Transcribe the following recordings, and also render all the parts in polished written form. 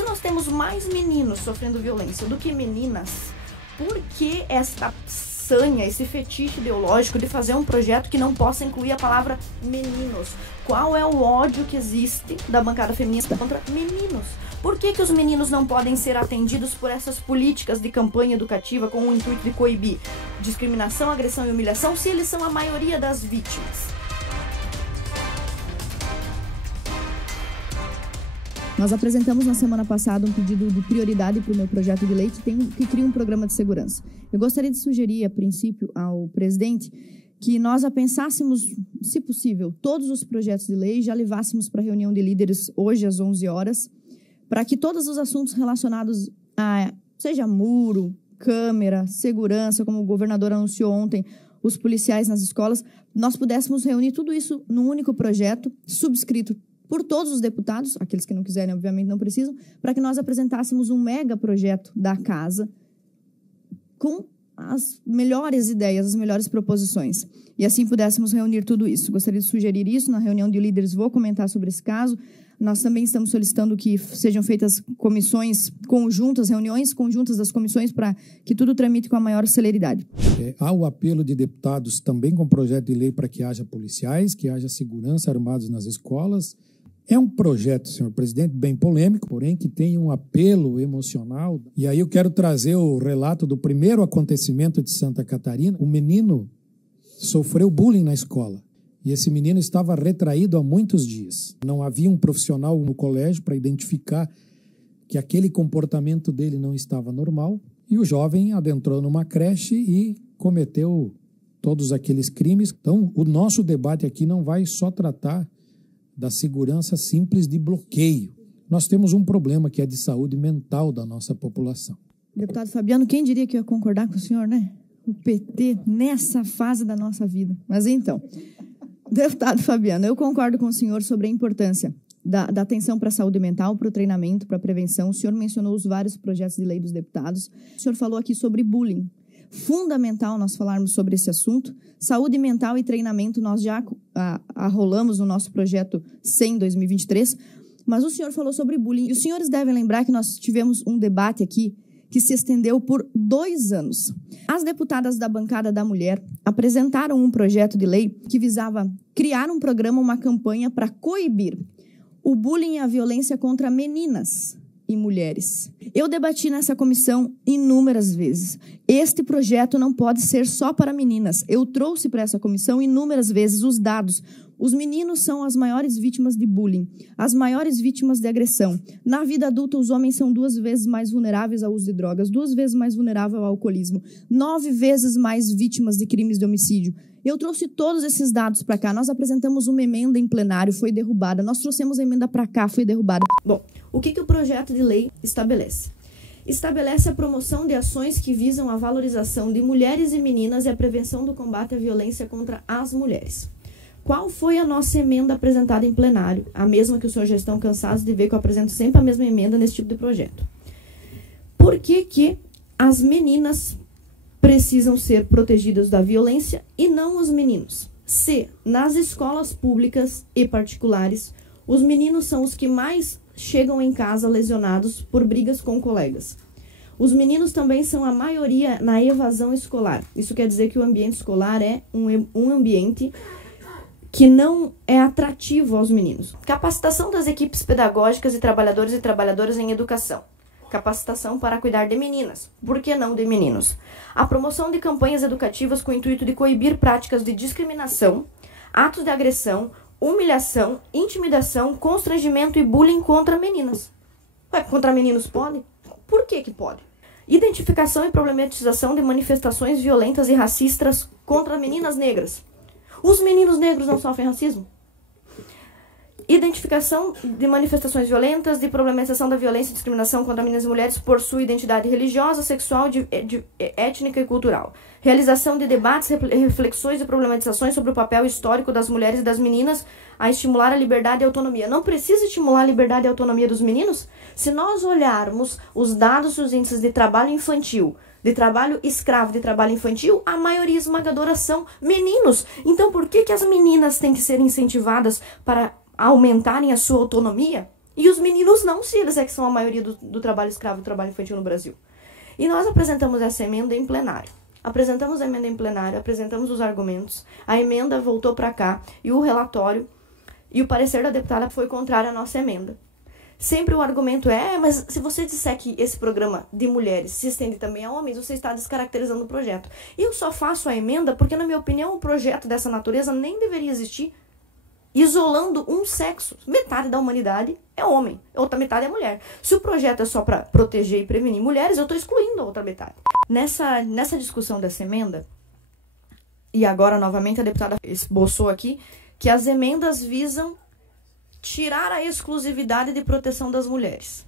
Se nós temos mais meninos sofrendo violência do que meninas, por que essa sanha, esse fetiche ideológico de fazer um projeto que não possa incluir a palavra meninos? Qual é o ódio que existe da bancada feminista contra meninos? Por que os meninos não podem ser atendidos por essas políticas de campanha educativa com o intuito de coibir discriminação, agressão e humilhação, se eles são a maioria das vítimas? Nós apresentamos na semana passada um pedido de prioridade para o meu projeto de lei que cria um programa de segurança. Eu gostaria de sugerir, a princípio, ao presidente que nós pensássemos, se possível, todos os projetos de lei, já levássemos para a reunião de líderes hoje às 11 horas, para que todos os assuntos relacionados a, seja muro, câmera, segurança, como o governador anunciou ontem, os policiais nas escolas, nós pudéssemos reunir tudo isso num único projeto, subscrito por todos os deputados, aqueles que não quiserem, obviamente, não precisam, para que nós apresentássemos um mega projeto da casa com as melhores ideias, as melhores proposições. E assim pudéssemos reunir tudo isso. Gostaria de sugerir isso na reunião de líderes, vou comentar sobre esse caso. Nós também estamos solicitando que sejam feitas comissões conjuntas, reuniões conjuntas das comissões para que tudo tramite com a maior celeridade. Há o apelo de deputados também com projeto de lei para que haja policiais, que haja segurança armados nas escolas. É um projeto, senhor presidente, bem polêmico, porém que tem um apelo emocional. E aí eu quero trazer o relato do primeiro acontecimento de Santa Catarina. O menino sofreu bullying na escola. E esse menino estava retraído há muitos dias. Não havia um profissional no colégio para identificar que aquele comportamento dele não estava normal. E o jovem adentrou numa creche e cometeu todos aqueles crimes. Então, o nosso debate aqui não vai só tratar da segurança simples de bloqueio. Nós temos um problema que é de saúde mental da nossa população. Deputado Fabiano, quem diria que eu ia concordar com o senhor, né? O PT nessa fase da nossa vida. Mas então, deputado Fabiano, eu concordo com o senhor sobre a importância da atenção para a saúde mental, para o treinamento, para a prevenção. O senhor mencionou os vários projetos de lei dos deputados. O senhor falou aqui sobre bullying. Fundamental nós falarmos sobre esse assunto. Saúde mental e treinamento nós já arrolamos no nosso projeto 100 2023, mas o senhor falou sobre bullying. E os senhores devem lembrar que nós tivemos um debate aqui que se estendeu por 2 anos. As deputadas da bancada da mulher apresentaram um projeto de lei que visava criar um programa, uma campanha para coibir o bullying e a violência contra meninas e mulheres. Eu debati nessa comissão inúmeras vezes. Este projeto não pode ser só para meninas. Eu trouxe para essa comissão inúmeras vezes os dados. Os meninos são as maiores vítimas de bullying, as maiores vítimas de agressão. Na vida adulta, os homens são 2 vezes mais vulneráveis ao uso de drogas, 2 vezes mais vulneráveis ao alcoolismo, 9 vezes mais vítimas de crimes de homicídio. Eu trouxe todos esses dados para cá. Nós apresentamos uma emenda em plenário, foi derrubada. Nós trouxemos a emenda para cá, foi derrubada. Bom, o que o projeto de lei estabelece? Estabelece a promoção de ações que visam a valorização de mulheres e meninas e a prevenção do combate à violência contra as mulheres. Qual foi a nossa emenda apresentada em plenário? A mesma que os senhores já estão cansados de ver que eu apresento sempre a mesma emenda nesse tipo de projeto. Por que as meninas precisam ser protegidas da violência e não os meninos? Se nas escolas públicas e particulares, os meninos são os que mais chegam em casa lesionados por brigas com colegas. Os meninos também são a maioria na evasão escolar. Isso quer dizer que o ambiente escolar é um ambiente que não é atrativo aos meninos. Capacitação das equipes pedagógicas e trabalhadores e trabalhadoras em educação. Capacitação para cuidar de meninas. Por que não de meninos? A promoção de campanhas educativas com o intuito de coibir práticas de discriminação, atos de agressão, humilhação, intimidação, constrangimento e bullying contra meninas. Ué, contra meninos pode? Por que pode? Identificação e problematização de manifestações violentas e racistas contra meninas negras. Os meninos negros não sofrem racismo? Identificação de manifestações violentas, de problematização da violência e discriminação contra meninas e mulheres por sua identidade religiosa, sexual, étnica e cultural. Realização de debates, reflexões e problematizações sobre o papel histórico das mulheres e das meninas a estimular a liberdade e a autonomia. Não precisa estimular a liberdade e a autonomia dos meninos? Se nós olharmos os dados dos índices de trabalho infantil, de trabalho escravo, de trabalho infantil, a maioria esmagadora são meninos. Então por que as meninas têm que ser incentivadas para aumentarem a sua autonomia E os meninos não, se eles é que são a maioria do trabalho escravo e do trabalho infantil no Brasil. E nós apresentamos essa emenda em plenário. Apresentamos a emenda em plenário, apresentamos os argumentos, a emenda voltou para cá e o relatório e o parecer da deputada foi contrário à nossa emenda. Sempre o argumento é, mas se você disser que esse programa de mulheres se estende também a homens, você está descaracterizando o projeto. E eu só faço a emenda porque, na minha opinião, um projeto dessa natureza nem deveria existir, isolando um sexo. Metade da humanidade é homem, outra metade é mulher. Se o projeto é só para proteger e prevenir mulheres, eu estou excluindo a outra metade. Nessa discussão dessa emenda, e agora novamente a deputada esboçou aqui, que as emendas visam tirar a exclusividade de proteção das mulheres.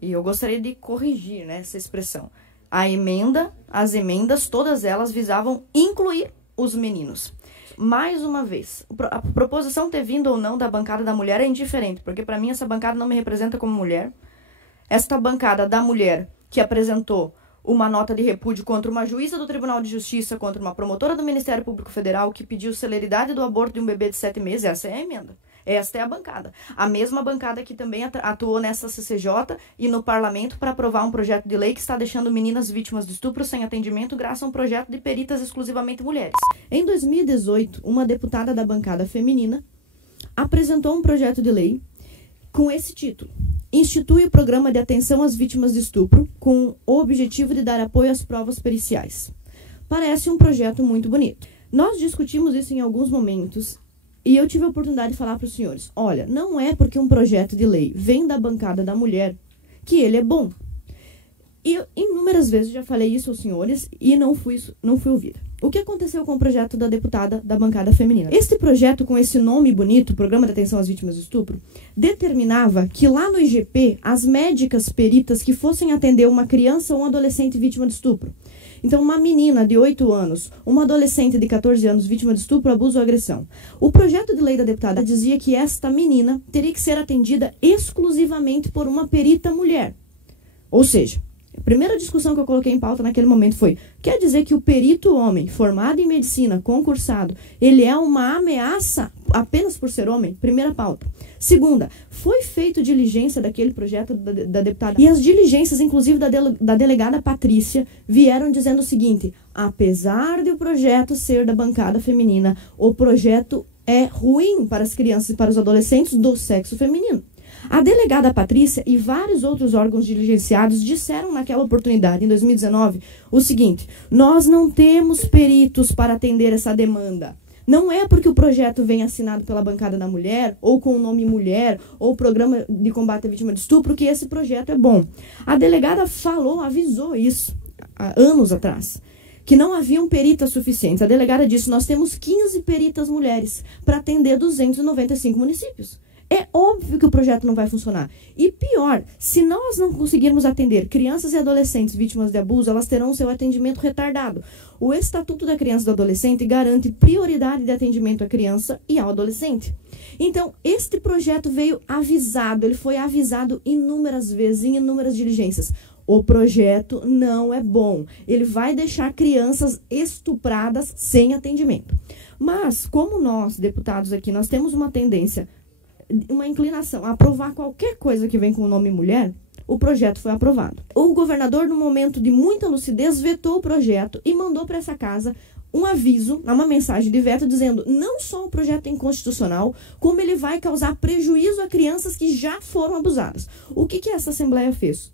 E eu gostaria de corrigir, né, essa expressão. As emendas, todas elas visavam incluir os meninos. Mais uma vez, a proposição ter vindo ou não da bancada da mulher é indiferente, porque para mim essa bancada não me representa como mulher. Esta bancada da mulher que apresentou uma nota de repúdio contra uma juíza do Tribunal de Justiça, contra uma promotora do Ministério Público Federal que pediu celeridade do aborto de um bebê de 7 meses, essa é a emenda. Esta é a bancada. A mesma bancada que também atuou nessa CCJ e no parlamento para aprovar um projeto de lei que está deixando meninas vítimas de estupro sem atendimento graças a um projeto de peritas exclusivamente mulheres. Em 2018, uma deputada da bancada feminina apresentou um projeto de lei com esse título: institui o programa de atenção às vítimas de estupro com o objetivo de dar apoio às provas periciais. Parece um projeto muito bonito. Nós discutimos isso em alguns momentos e eu tive a oportunidade de falar para os senhores: olha, não é porque um projeto de lei vem da bancada da mulher que ele é bom. E inúmeras vezes já falei isso aos senhores e não fui ouvida. O que aconteceu com o projeto da deputada da bancada feminina? Este projeto, com esse nome bonito, Programa de Atenção às Vítimas de Estupro, determinava que lá no IGP, as médicas peritas que fossem atender uma criança ou um adolescente vítima de estupro. Então, uma menina de 8 anos, uma adolescente de 14 anos vítima de estupro, abuso ou agressão. O projeto de lei da deputada dizia que esta menina teria que ser atendida exclusivamente por uma perita mulher. Ou seja, a primeira discussão que eu coloquei em pauta naquele momento foi: quer dizer que o perito homem, formado em medicina, concursado, ele é uma ameaça apenas por ser homem? Primeira pauta. Segunda, foi feito diligência daquele projeto da deputada. E as diligências, inclusive da delegada Patrícia, vieram dizendo o seguinte: apesar de o projeto ser da bancada feminina, o projeto é ruim para as crianças e para os adolescentes do sexo feminino. A delegada Patrícia e vários outros órgãos diligenciados disseram naquela oportunidade, em 2019, o seguinte: nós não temos peritos para atender essa demanda. Não é porque o projeto vem assinado pela bancada da mulher, ou com o nome mulher, ou Programa de Combate à Vítima de Estupro, que esse projeto é bom. A delegada avisou isso há anos atrás, que não haviam peritas suficientes. A delegada disse: nós temos 15 peritas mulheres para atender 295 municípios. É óbvio que o projeto não vai funcionar. E pior, se nós não conseguirmos atender crianças e adolescentes vítimas de abuso, elas terão seu atendimento retardado. O Estatuto da Criança e do Adolescente garante prioridade de atendimento à criança e ao adolescente. Então, este projeto veio avisado, ele foi avisado inúmeras vezes, em inúmeras diligências. O projeto não é bom. Ele vai deixar crianças estupradas sem atendimento. Mas, como nós, deputados aqui, nós temos uma tendência, uma inclinação a aprovar qualquer coisa que vem com o nome mulher, o projeto foi aprovado. O governador, no momento de muita lucidez, vetou o projeto e mandou para essa casa um aviso, uma mensagem de veto, dizendo não só o projeto é inconstitucional, como ele vai causar prejuízo a crianças que já foram abusadas. O que essa Assembleia fez?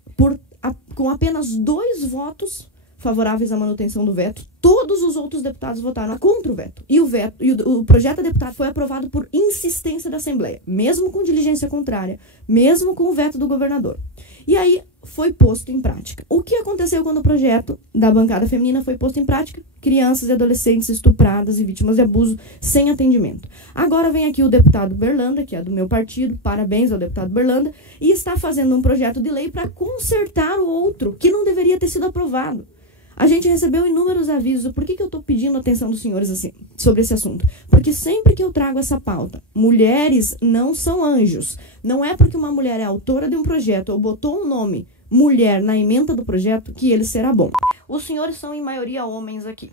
Com apenas 2 votos favoráveis à manutenção do veto, todos os outros deputados votaram contra o veto. E o projeto da deputada foi aprovado por insistência da Assembleia, mesmo com diligência contrária, mesmo com o veto do governador. E aí foi posto em prática. O que aconteceu quando o projeto da bancada feminina foi posto em prática? Crianças e adolescentes estupradas e vítimas de abuso sem atendimento. Agora vem aqui o deputado Berlanda, que é do meu partido, parabéns ao deputado Berlanda, e está fazendo um projeto de lei para consertar o outro, que não deveria ter sido aprovado. A gente recebeu inúmeros avisos. Por que eu estou pedindo a atenção dos senhores assim, sobre esse assunto? Porque sempre que eu trago essa pauta, mulheres não são anjos. Não é porque uma mulher é autora de um projeto ou botou um nome mulher na ementa do projeto que ele será bom. Os senhores são em maioria homens aqui.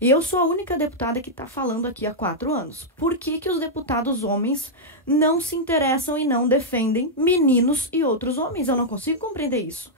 Eu sou a única deputada que está falando aqui há 4 anos. Por que que os deputados homens não se interessam e não defendem meninos e outros homens? Eu não consigo compreender isso.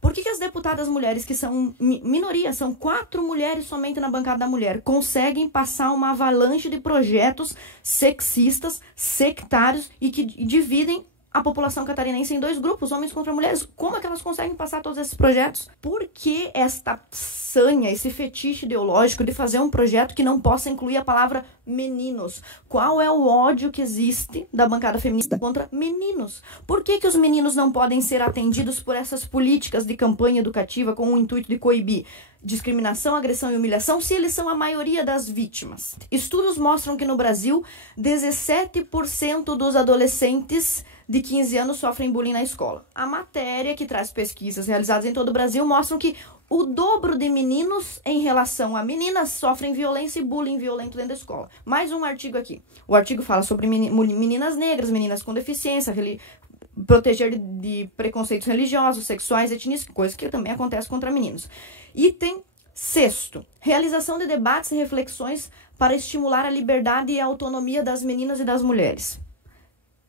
Por que que as deputadas mulheres, que são minoria, são 4 mulheres somente na bancada da mulher, conseguem passar uma avalanche de projetos sexistas, sectários e que dividem a população catarinense em 2 grupos, homens contra mulheres? Como é que elas conseguem passar todos esses projetos? Por que esta sanha, esse fetiche ideológico de fazer um projeto que não possa incluir a palavra meninos? Qual é o ódio que existe da bancada feminista contra meninos? Por que que os meninos não podem ser atendidos por essas políticas de campanha educativa com o intuito de coibir discriminação, agressão e humilhação, se eles são a maioria das vítimas? Estudos mostram que no Brasil, 17% dos adolescentes de 15 anos sofrem bullying na escola. A matéria, que traz pesquisas realizadas em todo o Brasil, mostram que o dobro de meninos em relação a meninas sofrem violência e bullying violento dentro da escola. Mais um artigo aqui. O artigo fala sobre meninas negras, meninas com deficiência, proteger de preconceitos religiosos, sexuais, etnistas, coisa que também acontece contra meninos. Item 6º. Realização de debates e reflexões para estimular a liberdade e a autonomia das meninas e das mulheres.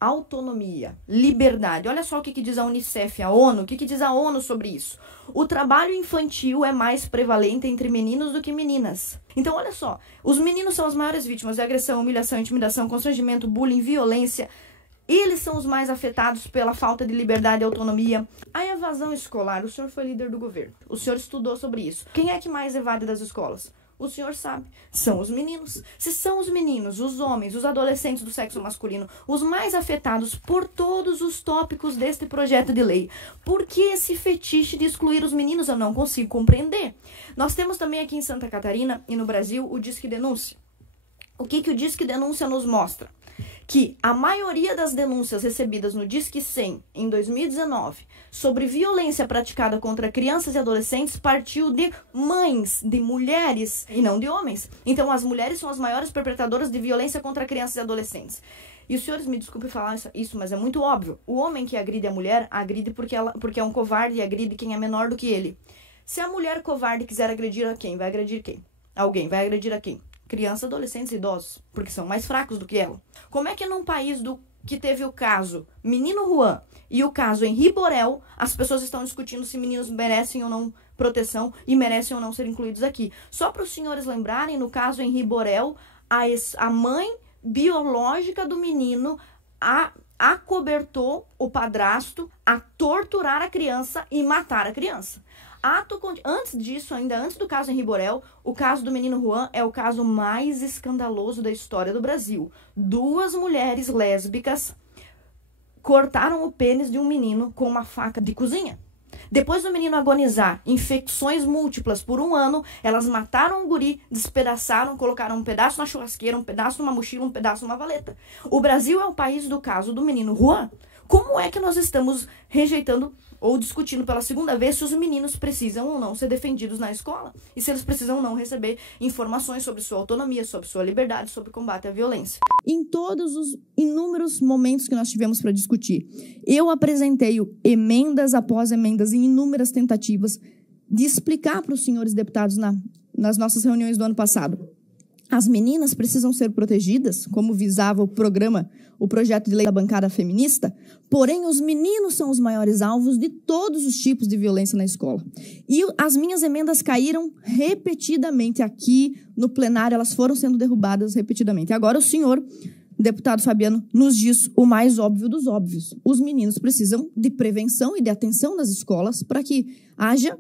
Autonomia, liberdade. Olha só o que diz a Unicef, a ONU. O que diz a ONU sobre isso? O trabalho infantil é mais prevalente entre meninos do que meninas. Então, olha só. Os meninos são as maiores vítimas de agressão, humilhação, intimidação, constrangimento, bullying, violência. Eles são os mais afetados pela falta de liberdade e autonomia. A evasão escolar. O senhor foi líder do governo. O senhor estudou sobre isso. Quem é que mais evade das escolas? O senhor sabe, são os meninos. Se são os meninos, os homens, os adolescentes do sexo masculino, os mais afetados por todos os tópicos deste projeto de lei, por que esse fetiche de excluir os meninos? Eu não consigo compreender. Nós temos também aqui em Santa Catarina e no Brasil o Disque Denúncia. O que o Disque Denúncia nos mostra? Que a maioria das denúncias recebidas no Disque 100 em 2019 sobre violência praticada contra crianças e adolescentes partiu de mães, de mulheres e não de homens. Então as mulheres são as maiores perpetradoras de violência contra crianças e adolescentes. E os senhores me desculpem falar isso, mas é muito óbvio. O homem que agride a mulher, agride porque é um covarde e agride quem é menor do que ele. Se a mulher covarde quiser agredir a quem? Vai agredir quem? Alguém vai agredir a quem? Crianças, adolescentes e idosos, porque são mais fracos do que ela. Como é que num país que teve o caso Menino Juan e o caso Henri Borel, as pessoas estão discutindo se meninos merecem ou não proteção e merecem ou não ser incluídos aqui? Só para os senhores lembrarem, no caso Henri Borel, a mãe biológica do menino acobertou o padrasto a torturar a criança e matar a criança. Antes disso, ainda antes do caso Henri Borel, o caso do menino Juan é o caso mais escandaloso da história do Brasil. 2 mulheres lésbicas cortaram o pênis de um menino com uma faca de cozinha. Depois do menino agonizar, infecções múltiplas por 1 ano, elas mataram o guri, despedaçaram, colocaram um pedaço na churrasqueira, um pedaço numa mochila, um pedaço numa valeta. O Brasil é o país do caso do menino Juan. Como é que nós estamos rejeitando ou discutindo pela 2ª vez se os meninos precisam ou não ser defendidos na escola? E se eles precisam ou não receber informações sobre sua autonomia, sobre sua liberdade, sobre combate à violência? Em todos os inúmeros momentos que nós tivemos para discutir, eu apresentei emendas após emendas em inúmeras tentativas de explicar para os senhores deputados nas nossas reuniões do ano passado. As meninas precisam ser protegidas, como visava o projeto de lei da bancada feminista, porém os meninos são os maiores alvos de todos os tipos de violência na escola. E as minhas emendas caíram repetidamente aqui no plenário, elas foram sendo derrubadas repetidamente. Agora o senhor, deputado Fabiano, nos diz o mais óbvio dos óbvios. Os meninos precisam de prevenção e de atenção nas escolas para que haja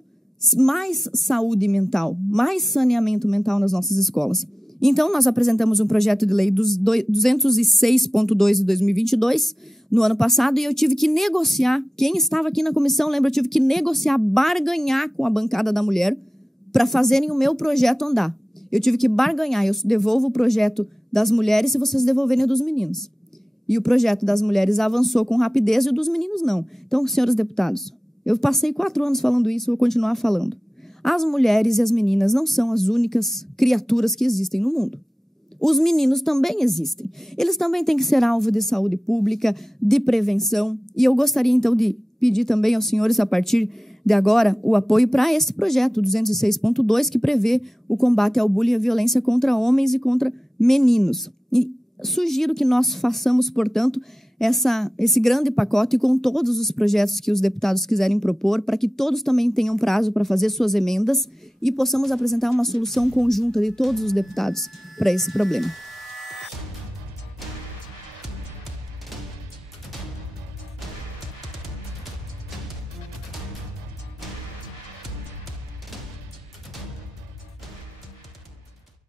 mais saúde mental, mais saneamento mental nas nossas escolas. Então, nós apresentamos um projeto de lei dos 206.2 de 2022, no ano passado, e eu tive que negociar, quem estava aqui na comissão, lembra, eu tive que negociar, barganhar com a bancada da mulher para fazerem o meu projeto andar. Eu tive que barganhar, eu devolvo o projeto das mulheres se vocês devolverem o dos meninos. E o projeto das mulheres avançou com rapidez e o dos meninos não. Então, senhores deputados, eu passei 4 anos falando isso, vou continuar falando. As mulheres e as meninas não são as únicas criaturas que existem no mundo. Os meninos também existem. Eles também têm que ser alvo de saúde pública, de prevenção. E eu gostaria, então, de pedir também aos senhores, a partir de agora o apoio para esse projeto 206.2, que prevê o combate ao bullying e à violência contra homens e contra meninos. E sugiro que nós façamos, portanto, esse grande pacote com todos os projetos que os deputados quiserem propor, para que todos também tenham prazo para fazer suas emendas e possamos apresentar uma solução conjunta de todos os deputados para esse problema.